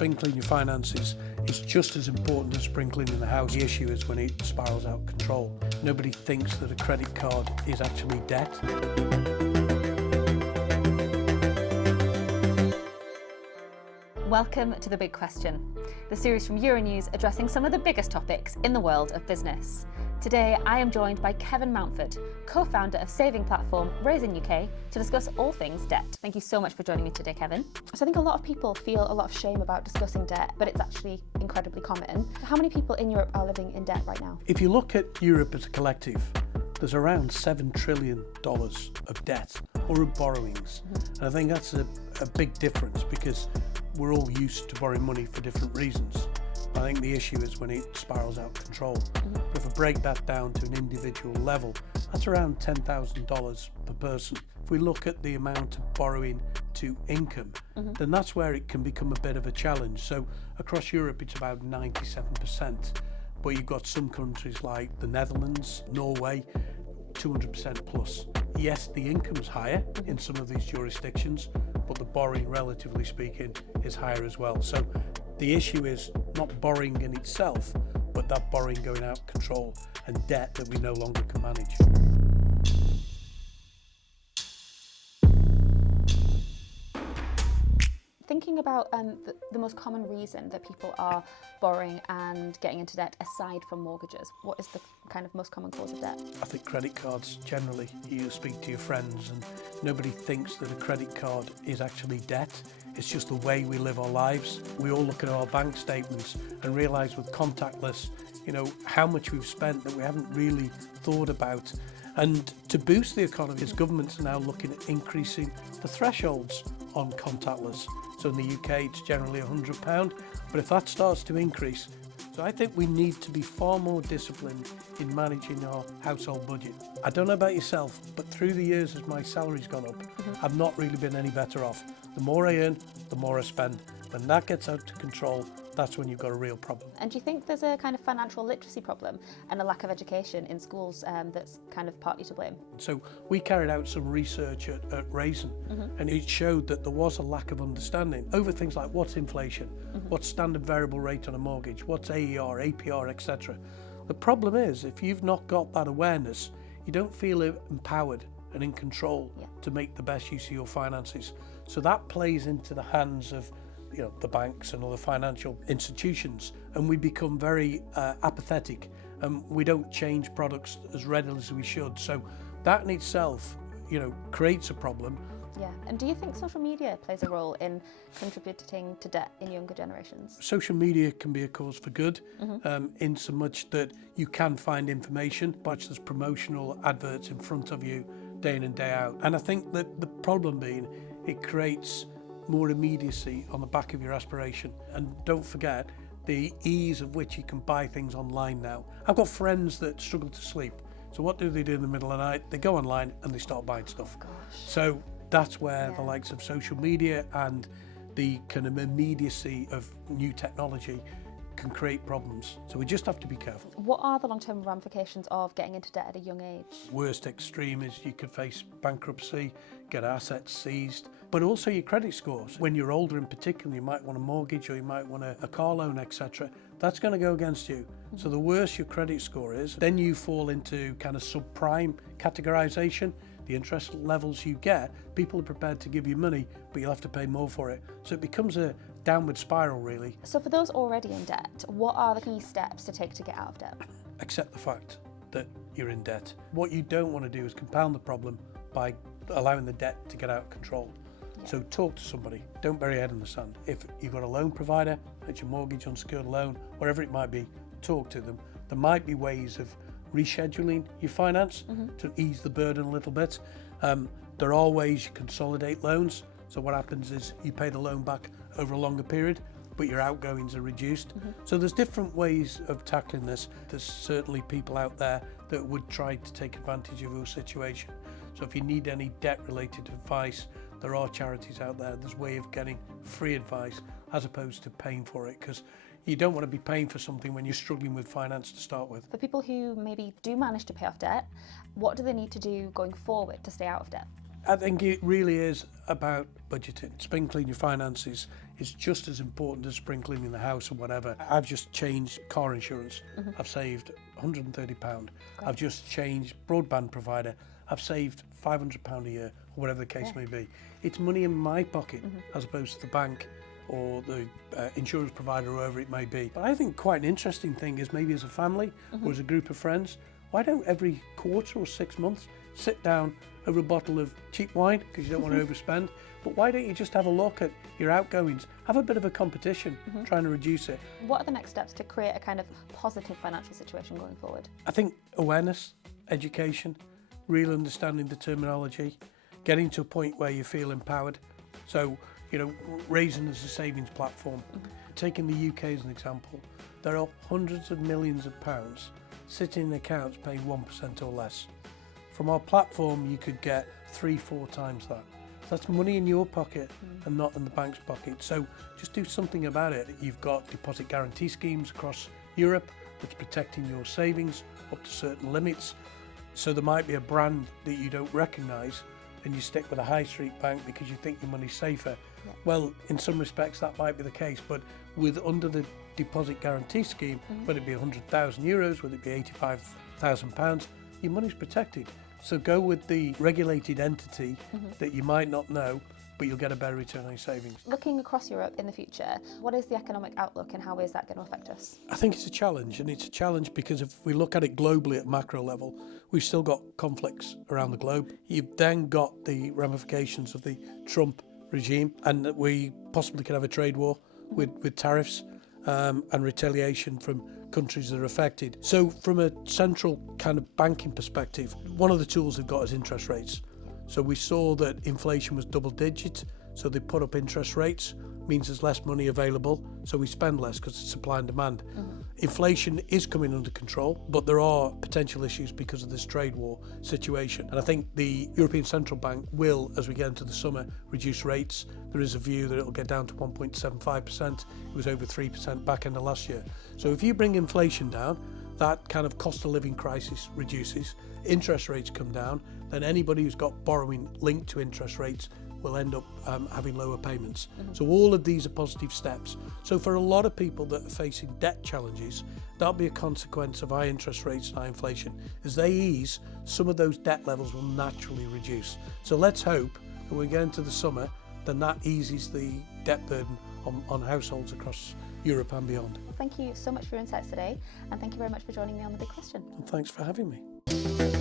Sprinkling your finances is just as important as sprinkling in the house. The issue is when it spirals out of control. Nobody thinks that a credit card is actually debt. Welcome to The Big Question, the series from Euronews addressing some of the biggest topics in the world of business. Today, I am joined by Kevin Mountford, co-founder of saving platform Raisin UK, to discuss all things debt. Thank you so much for joining me today, Kevin. So I think a lot of people feel a lot of shame about discussing debt, but it's actually incredibly common. How many people in Europe are living in debt right now? If you look at Europe as a collective, there's around $7 trillion of debt or of borrowings. And I think that's a big difference because we're all used to borrowing money for different reasons. I think the issue is when it spirals out of control. But if I break that down to an individual level, that's around $10,000 per person. If we look at the amount of borrowing to income, then that's where it can become a bit of a challenge. So across Europe, it's about 97%. But you've got some countries like the Netherlands, Norway, 200% plus. Yes, the income's higher in some of these jurisdictions, but the borrowing, relatively speaking, is higher as well. So the issue is not borrowing in itself, but that borrowing going out of control and debt that we no longer can manage. Thinking about the most common reason that people are borrowing and getting into debt aside from mortgages, what is the kind of most common cause of debt? I think credit cards generally, you speak to your friends and nobody thinks that a credit card is actually debt. It's just the way we live our lives. We all look at our bank statements and realise with contactless, how much we've spent that we haven't really thought about. And to boost the economy, governments are now looking at increasing the thresholds on contactless. So in the UK, it's generally £100, but if that starts to increase, so I think we need to be far more disciplined in managing our household budget. I don't know about yourself, but through the years as my salary's gone up, I've not really been any better off. The more I earn, the more I spend. When that gets out of control, that's when you've got a real problem. And do you think there's a kind of financial literacy problem and a lack of education in schools that's kind of partly to blame? So we carried out some research at Raisin and it showed that there was a lack of understanding over things like what's inflation, what's standard variable rate on a mortgage, what's AER, APR, etc. The problem is if you've not got that awareness, you don't feel empowered and in control to make the best use of your finances. So that plays into the hands of the banks and other financial institutions, and we become very apathetic and we don't change products as readily as we should. So that in itself, creates a problem. Yeah, and do you think social media plays a role in contributing to debt in younger generations? Social media can be a cause for good, in so much that you can find information, but there's promotional adverts in front of you day in and day out. And I think that the problem being, it creates more immediacy on the back of your aspiration. And don't forget the ease of which you can buy things online now. I've got friends that struggle to sleep. So what do they do in the middle of the night? They go online and they start buying stuff. So that's where the likes of social media and the kind of immediacy of new technology can create problems. So we just have to be careful. What are the long-term ramifications of getting into debt at a young age? Worst extreme is you could face bankruptcy, get assets seized, but also your credit scores. When you're older in particular, you might want a mortgage or you might want a car loan, etc. That's going to go against you. So the worse your credit score is, then you fall into kind of subprime categorization. The interest levels you get, people are prepared to give you money, but you'll have to pay more for it. So it becomes a downward spiral, really. So for those already in debt, what are the key steps to take to get out of debt? Accept the fact that you're in debt. What you don't want to do is compound the problem by allowing the debt to get out of control. So talk to somebody, don't bury your head in the sand. If you've got a loan provider, it's your mortgage, unsecured loan, whatever it might be, talk to them. There might be ways of rescheduling your finance to ease the burden a little bit. There are ways you consolidate loans. So what happens is you pay the loan back over a longer period, but your outgoings are reduced. So there's different ways of tackling this. There's certainly people out there that would try to take advantage of your situation. So if you need any debt-related advice, there are charities out there. There's a way of getting free advice as opposed to paying for it, because you don't want to be paying for something when you're struggling with finance to start with. For people who maybe do manage to pay off debt, what do they need to do going forward to stay out of debt? I think it really is about budgeting. Sprinkling your finances is just as important as sprinkling the house or whatever. I've just changed car insurance. I've saved £130. I've just changed broadband provider. I've saved £500 a year, or whatever the case may be. It's money in my pocket as opposed to the bank or the insurance provider, or whoever it may be. But I think quite an interesting thing is, maybe as a family or as a group of friends, why don't every quarter or 6 months sit down over a bottle of cheap wine, because you don't want to overspend, but why don't you just have a look at your outgoings, have a bit of a competition, trying to reduce it. What are the next steps to create a kind of positive financial situation going forward? I think awareness, education, real understanding the terminology, getting to a point where you feel empowered. So, you know, Raisin as a savings platform. Taking the UK as an example, there are hundreds of millions of pounds sitting in accounts paying 1% or less. From our platform, you could get 3-4 times that. That's money in your pocket and not in the bank's pocket. So just do something about it. You've got deposit guarantee schemes across Europe that's protecting your savings up to certain limits. So there might be a brand that you don't recognise and you stick with a high street bank because you think your money's safer. Well, in some respects that might be the case, but with under the deposit guarantee scheme, whether it be €100,000, whether it be £85,000, your money's protected. So go with the regulated entity that you might not know, but you'll get a better return on your savings. Looking across Europe in the future, what is the economic outlook and how is that going to affect us? I think it's a challenge, and it's a challenge because if we look at it globally at macro level, we've still got conflicts around the globe. You've then got the ramifications of the Trump regime, and that we possibly could have a trade war with tariffs and retaliation from countries that are affected. So from a central kind of banking perspective, one of the tools they've got is interest rates. So we saw that inflation was double digit, so they put up interest rates, means there's less money available, so we spend less because it's supply and demand. Inflation is coming under control, but there are potential issues because of this trade war situation. And I think the European Central Bank will, as we get into the summer, reduce rates. There is a view that it'll get down to 1.75%. It was over 3% back end of last year. So if you bring inflation down, that kind of cost of living crisis reduces, interest rates come down, then anybody who's got borrowing linked to interest rates will end up having lower payments. So all of these are positive steps. So for a lot of people that are facing debt challenges, that'll be a consequence of high interest rates and high inflation. As they ease, some of those debt levels will naturally reduce. So let's hope that when we get into the summer, then that eases the debt burden on households across Europe and beyond. Thank you so much for your insights today, and thank you very much for joining me on The Big Question. And thanks for having me.